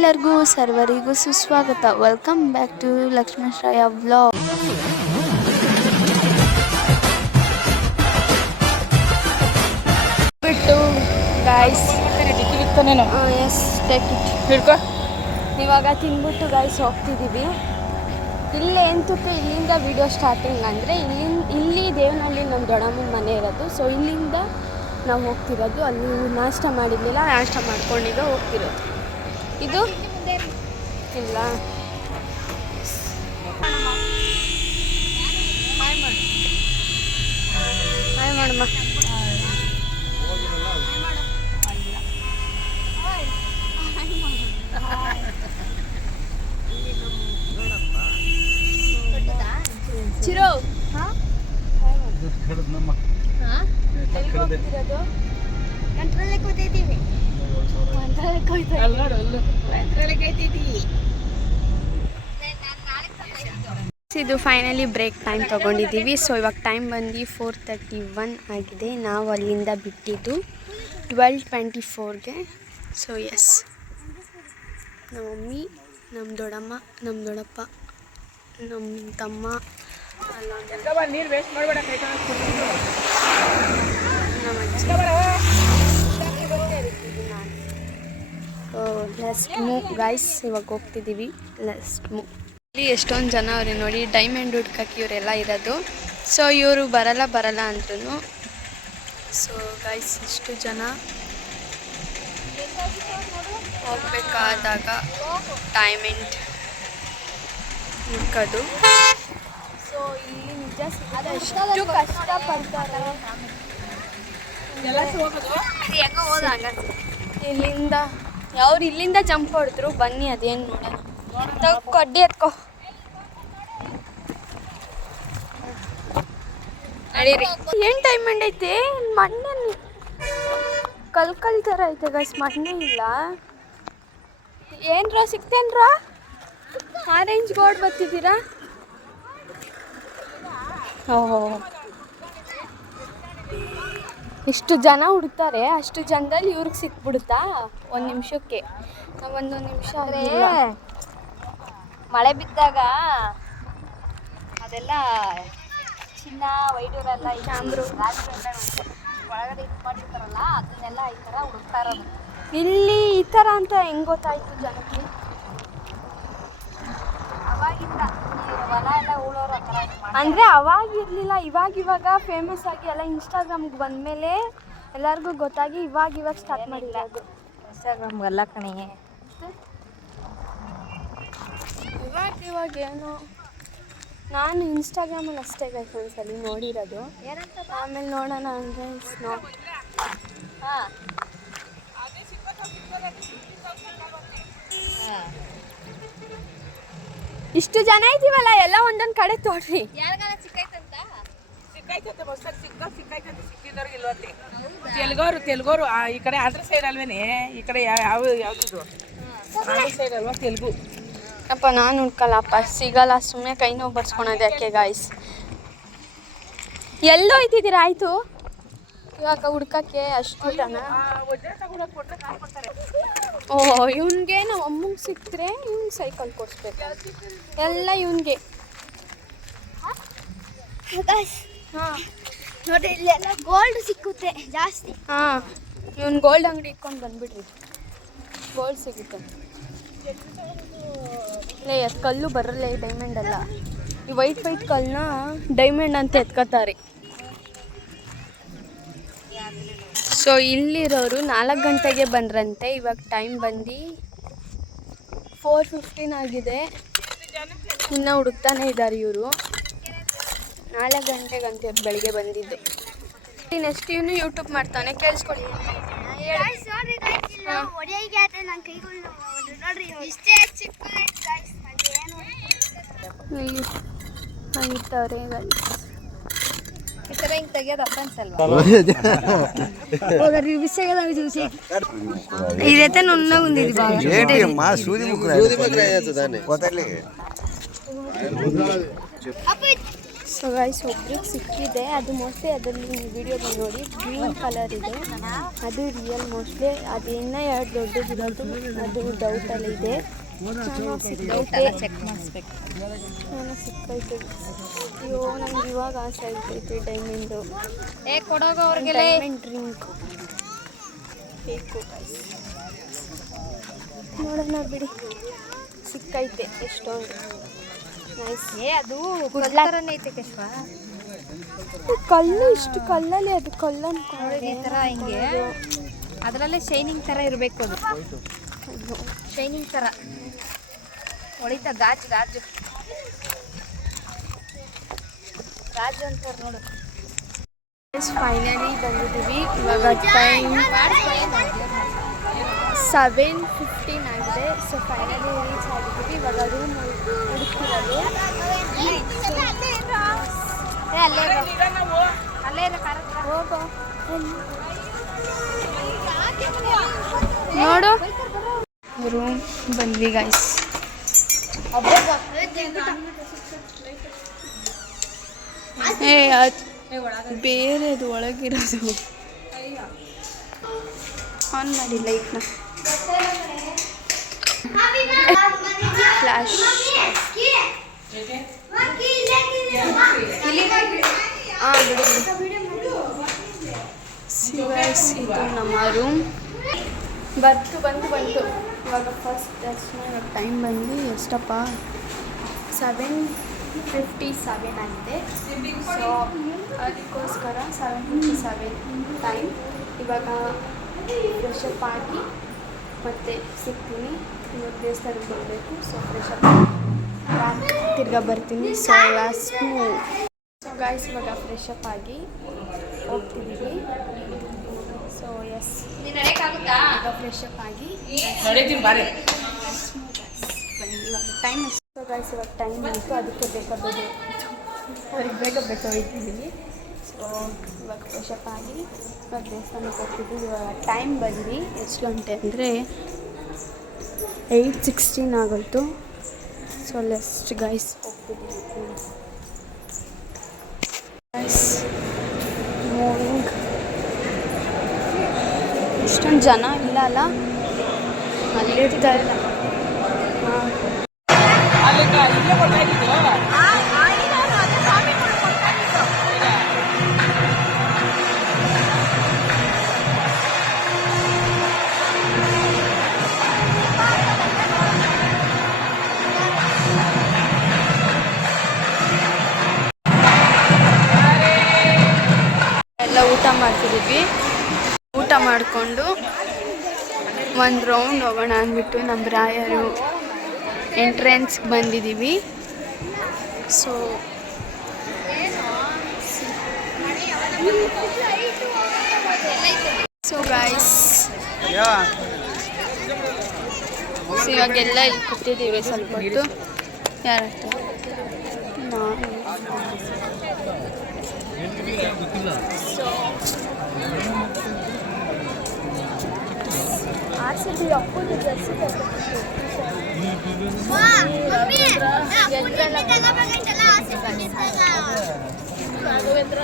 ಎಲ್ಲರಿಗೂ ಸರ್ವರಿಗೂ ಸುಸ್ವಾಗತ. Welcome back to Lakshmeshwara vlog. ಬಿಟ್ಟು ಗಾಯ್ಸ್ ಎಸ್ ಟೇಕ್ ಇಟ್ ಹಿಡ್ಕೊ. ಇವಾಗ ತಿಂದ್ಬಿಟ್ಟು ಗಾಯ್ಸ್ ಹೋಗ್ತಿದ್ದೀವಿ. ಇಲ್ಲೇ ಎಂತಕ್ಕೆ ಇಲ್ಲಿಂದ ವಿಡಿಯೋ ಸ್ಟಾರ್ಟಿಂಗ್ ಅಂದರೆ ಇಲ್ಲಿ ದೇವನಹಳ್ಳಿ ನಮ್ಮ ದೊಡ್ಡಮ್ಮನ ಮನೆ ಇರೋದು. ಸೊ ಇಲ್ಲಿಂದ ನಾವು ಹೋಗ್ತಿರೋದು. ಅಲ್ಲಿ ನಾಷ್ಟ ಮಾಡಿರಲಿಲ್ಲ, ನಾಷ್ಟ ಮಾಡ್ಕೊಂಡೀಗ ಹೋಗ್ತಿರೋದು. ಇದು ಇಲ್ಲ ಹಾಯ್ ಮಾಡಮ್ಮ. ಚಿರೋ ಇದು ಫೈನಲಿ ಬ್ರೇಕ್ ಟೈಮ್ ತೊಗೊಂಡಿದ್ದೀವಿ. ಸೊ ಇವಾಗ ಟೈಮ್ ಬಂದು 4:31 ಆಗಿದೆ. ನಾವು ಅಲ್ಲಿಂದ ಬಿಟ್ಟಿದ್ದು 12:24ಗೆ. ಸೊ ಎಸ್, ನಮ್ಮ ಮಮ್ಮಿ, ನಮ್ಮ ದೊಡ್ಡಮ್ಮ, ನಮ್ಮ ದೊಡ್ಡಪ್ಪ, ನಮ್ಮ ತಮ್ಮ, ನೀರು ವೇಸ್ಟ್ ಮಾಡಬೇಡ. Let's move guys. ಇವಾಗ ಹೋಗ್ತಿದ್ದೀವಿ. Let's move. ಇಲ್ಲಿ ಎಷ್ಟೊಂದು ಜನ ಅವ್ರೆ ನೋಡಿ, ಡೈಮಂಡ್ ಹುಡ್ಕಕ್ಕೆ ಇವರೆಲ್ಲ ಇರೋದು. ಸೊ ಇವರು ಬರಲ್ಲ ಅಂದ್ರೂ. ಸೊ ಗೈಸ್ ಇಷ್ಟು ಜನ ಹೋಗ್ಬೇಕಾದಾಗ ಡೈಮಂಡ್ ಹುಡ್ಕೋದು. ಸೊ ಇಲ್ಲಿ ನಿಜ ಎಷ್ಟು ಕಷ್ಟಪಡ್ತಾರೆ. ಇಲ್ಲಿಂದ ಅವ್ರು ಇಲ್ಲಿಂದ ಜಂಪ್ ಹೊಡೆದ್ರು. ಬನ್ನಿ ಅದೇನು ನೋಡೋಣ. ಕಡ್ಡಿ ಎತ್ಕೋ ನಡೀರಿ. ಏನು ಡೈಮಂಡ್ ಐತೆ ಮಣ್ಣೆ, ಕಲ್ ಥರ ಐತೆ ಗೈಸ್, ಮಣ್ಣೆ ಇಲ್ಲ. ಏನ್ರ ಸಿಗ್ತೇನ್ರ? Orange gold ಬರ್ತಿದ್ದೀರಾ? ಓಹೋ, ಇಷ್ಟು ಜನ ಹುಡುಕ್ತಾರೆ. ಅಷ್ಟು ಜನದಲ್ಲಿ ಇವ್ರಿಗೆ ಸಿಕ್ಬಿಡುತ್ತಾ ಒಂದು ನಿಮಿಷಕ್ಕೆ? ಒಂದೊಂದು ನಿಮಿಷ ಮಳೆ ಬಿದ್ದಾಗ ಅದೆಲ್ಲ ಚಿನ್ನ ವೈಡೂರೆಲ್ಲ ಕ್ಯಾಮ್ರು ಒಳಗಡೆ ಇದು ಮಾಡಿರ್ತಾರಲ್ಲ, ಅದನ್ನೆಲ್ಲ ಈ ಥರ ಹುಡುಕ್ತಾ ಇರೋದು. ಇಲ್ಲಿ ಈ ಥರ ಅಂತ ಹೆಂಗೆ ಗೊತ್ತಾಯ್ತು ಜನಕ್ಕೆ? ಅವಾಗಿಂದ ಈ ಹೊಲ ಎಲ್ಲ ಉಳೋರು ಆ ಥರ ಅಂದರೆ ಅವಾಗ ಇರಲಿಲ್ಲ, ಇವಾಗ ಫೇಮಸ್ ಆಗಿ ಎಲ್ಲ ಇನ್ಸ್ಟಾಗ್ರಾಮ್ಗೆ ಬಂದಮೇಲೆ ಎಲ್ಲರಿಗೂ ಗೊತ್ತಾಗಿ ಇವಾಗ ಸ್ಟಾರ್ಟ್ ಮಾಡಿರೋದು. ಇನ್ಸ್ಟಾಗ್ರಾಮ್ಗೆಲ್ಲ ಕಣೆ ಇವಾಗ ಏನೋ ನಾನು ಇನ್ಸ್ಟಾಗ್ರಾಮಲ್ಲಿ ಅಷ್ಟೇ ಗೈಸ್ ಒಂದ್ಸಲಿ ನೋಡಿರೋದು. ಆಮೇಲೆ ನೋಡೋಣ ಅಂದರೆ ಇಟ್ಸ್ ನಾಟ್. ಹಾಂ ಇಷ್ಟು ಜನ ಇದ್ದೀವಲ್ಲ, ಎಲ್ಲ ಒಂದೊಂದು ಕಡೆ ತೋಡ್ರಿ. ಯಾರಿಗಾರ ಸಿಕ್ಕೈತಂತ? ಸಿಕ್ಕೈತಂತೆ ಹೊಸ್ದಾಗಿ ಸಿಕ್ಕೈತಂತೆ. ಸಿಕ್ಕಿದವ್ರು ಇಲ್ವಂತೆ. ತೆಲುಗೋರು ಈ ಕಡೆ ಆಂಧ್ರ ಸೈಡ್ ಅಲ್ವೇನೆ? ಈ ಕಡೆ ಯಾವ್ದು ಆಂಧ್ರ ಸೈಡ್ ಅಲ್ವಾ ತೆಲುಗು? ಅಪ್ಪ ನಾನು ಹುಡ್ಕಲ್ಲಪ್ಪ, ಸಿಗಲ್ಲ. ಸುಮ್ಮನೆ ಕೈ ನೋವು ಬರ್ಸ್ಕೊಳೋದು ಯಾಕೆ ಗಾಯ್ಸ್? ಎಲ್ಲೋ ಇದ್ದಿದ್ದೀರಾ? ಆಯಿತು ಇವಾಗ ಹುಡ್ಕಕ್ಕೆ ಅಷ್ಟು ಜನ. ಓಹ್, ಇವನಿಗೆ ನಾವು ಅಮ್ಮಂಗೆ ಸಿಕ್ಕಿದ್ರೆ ಇವ್ನಿಗೆ ಸೈಕಲ್ ಕೊಡಿಸ್ಬೇಕು. ಎಲ್ಲ ಇವನಿಗೆ. ಹಾಂ ನೋಡ್ರಿ, ಇಲ್ಲೆಲ್ಲ ಗೋಲ್ಡ್ ಸಿಕ್ಕುತ್ತೆ ಜಾಸ್ತಿ. ಹಾಂ, ಇವನು ಗೋಲ್ಡ್ ಅಂಗಡಿ ಇಟ್ಕೊಂಡು ಬಂದುಬಿಡ್ರಿ, ಗೋಲ್ಡ್ ಸಿಗುತ್ತೆ. ಲೇ, ಅದು ಕಲ್ಲು ಬರಲ್ಲ, ಡೈಮಂಡ್ ಅಲ್ಲ. ಈ ವೈಟ್ ಕಲ್ಲನ್ನ ಡೈಮಂಡ್ ಅಂತ ಎತ್ಕೋತಾರೆ. ಸೊ ಇಲ್ಲಿರೋರು 4 ಗಂಟೆಗೆ ಬಂದ್ರಂತೆ. ಇವಾಗ ಟೈಮ್ ಬಂದು 4:15 ಆಗಿದೆ. ಇನ್ನೂ ಹುಡುಕ್ತಾನೆ ಇದ್ದಾರೆ ಇವರು. 4 ಗಂಟೆಗಂತ ಬೆಳಿಗ್ಗೆ ಬಂದಿದ್ದು. ನೆಕ್ಸ್ಟ್ ಇವನು ಯೂಟ್ಯೂಬ್ ಮಾಡ್ತಾನೆ, ಕೇಳಿಸ್ಕೊಡಿ. ಇರ್ತವ್ರೆ ಈ ಥರ ಹಿಂಗೆ ತೆಗಿಯೋದು ಅಪ್ಪನ್ಸಲ್ವಾ? ఇదైతే నున్న ఉంది ఇది బాగా ఏంటి మా సూది ముక్కు ಸೊ ಗೈಸ್ ಒಬ್ರಿಗೆ ಸಿಕ್ಕಿದೆ, ಅದು ಮೋಸ್ಟ್ಲಿ ಅದರಲ್ಲಿ ವಿಡಿಯೋದಲ್ಲಿ ನೋಡಿ ಗ್ರೀನ್ ಕಲರ್ ಇದೆ, ಅದು ರಿಯಲ್ ಮೋಸ್ಟ್ಲಿ. ಅದು ಇನ್ನೂ 2 ದೊಡ್ಡದಿರೋದು ಅದು ಡೌಟಲ್ಲಿ ಇದೆ. ಚೆಕ್ ಮಾಡಿಸ್ಬೇಕು. ಸಿಕ್ಕೈತೆ. ಅಯ್ಯೋ ನಂಗೆ ಇವಾಗ ಆಸೆ ಆಗ್ತೈತೆ ಡೈಮಂಡು. ಕೊಡೋಗೋ ಅವ್ರಿಗೆ. ಡೈಮಂಡ್ ಡ್ರಿಂಕ್ ಬೇಕು ಗೈಸ್. ನೋಡೋಣ ಬಿಡಿ, ಸಿಕ್ಕೈತೆ ಎಷ್ಟೊಂದು. ನೈಸ್. ಅದು ಕಲ್ಲರನೇ ಐತೆ ಕೇಶವ. ಕಲ್ಲು ಇಷ್ಟು ಕಲ್ಲಲ್ಲಿ ಅದು ಕಲ್ಲು ಅನ್ಕೊಂಡು ಈ ಥರ ಹಿಂಗೆ ಅದರಲ್ಲೇ ಶೈನಿಂಗ್ ಥರ ಇರಬೇಕು. ಅದು ಶೈನಿಂಗ್ ಥರ ಹೊಳಿತಾ ಗಾಜು ಗಾಜು ಗಾಜು ಅಂತಾರೆ ನೋಡು. ಫೈನಲಿ ಬಂದಿದ್ದೀವಿ. ಇವಾಗ ಟೈಮ್ 7:15 ಆಗಿದೆ. ಸೊ ಫೈನಲಿ ರೀಚ್ ಆಗಿದ್ದೀವಿ. ಇವಾಗ ರೂಮ್ ಹುಡುಕ್ತಿರೋದು. ಅಲ್ಲೇ ಹೋಗೋ ನೋಡು, ರೂಮ್ ಬಂದ್ವಿ ಗೈಸ್. ಬೇರೆದು ಒಳಗಿರೋದು. ಆನ್ ಮಾಡಿ ಲೈಟ್ನ. ಫ್ಲಾಶ್ ಇದು ನಮ್ಮ ರೂಮ್. ಬಂತು. ಇವಾಗ ಫಸ್ಟ್ ದರ್ಶನ. ಇವಾಗ ಟೈಮ್ ಬಂದು ಎಷ್ಟಪ್ಪ 7:57 ಆಗಿದೆ. ಸೊ ಅದಕ್ಕೋಸ್ಕರ 7:57 ಟೈಮ್. ಇವಾಗ ಫ್ರೆಶಪ್ ಆಗಿ ಮತ್ತೆ ಸಿಗ್ತೀನಿ. ಇವಾಗ ದೇವಸ್ಥಾನಕ್ಕೆ ಬರಬೇಕು. ಸೊ ಫ್ರೆಶಪ್ ತಿರ್ಗಾ ಬರ್ತೀನಿ. ಸೊ ಗಾಯ್ಸ್ ಇವಾಗ ಫ್ರೆಶಪ್ ಆಗಿ ಹೋಗ್ತಿದ್ದೀವಿ. ಸೊ ಎಸ್, ನೀನು ನಡೆಯೋಕ್ಕಾಗುತ್ತಾ? ಇವಾಗ ಫ್ರೆಶಪ್ ಆಗಿ ನಡೀತೀನಿ ಬಾರಿ. ಬನ್ನಿ. ಇವಾಗ ಟೈಮ್ ಎಷ್ಟು? ಸೊ ಗಾಯ್ಸ್ ಇವಾಗ ಟೈಮ್ ಬಂತು, ಅದಕ್ಕೆ ಬೇಕಾಗೋದು ಅವ್ರಿಗೆ ಬೇಗ ಹೋಗ್ತಿದ್ದೀವಿ. ಸೊ ಇವಾಗ ಫ್ರೆಶಪ್ ಆಗಿ ಇವಾಗ ದೇವಸ್ಥಾನಕ್ಕೆ ಹೋಗ್ತಿದ್ದೀವಿ. ಇವಾಗ ಟೈಮ್ ಬಂದು ಎಷ್ಟು ಗಂಟೆ ಅಂದರೆ 8:16 ಆಗೋಯ್ತು. ಸೊ ಲೆಸ್ಟ್ ಗೈಸ್ ಹೋಗ್ತಿದ್ದೀವಿ. ಮೂವಿಂಗ್. ಇಷ್ಟೊಂದು ಜನ ಇಲ್ಲ ಅಲ್ಲ, ಅಲ್ಲಿರ್ತಾರೆ. ಹಾಂ ಎಲ್ಲ ಊಟ ಮಾಡ್ತಿದ್ವಿ. ಊಟ ಮಾಡಿಕೊಂಡು ಒಂದು ರೌಂಡ್ ಹೋಗೋಣ ಅಂದ್ಬಿಟ್ಟು ನಮ್ಮ ರಾಯರು ಎಂಟ್ರೆನ್ಸ್ಗೆ ಬಂದಿದ್ದೀವಿ. ಸೊ ಗೈಸ್ ಇವಾಗೆಲ್ಲ ಇಲ್ಲಿ ಕೂತಿದ್ದೀವಿ ಸ್ವಲ್ಪ ಹೊತ್ತು. ಯಾರತ್ತ RCB ಅಪ್ಪುದು ಜರ್ಸಿ ರಾಘವೇಂದ್ರ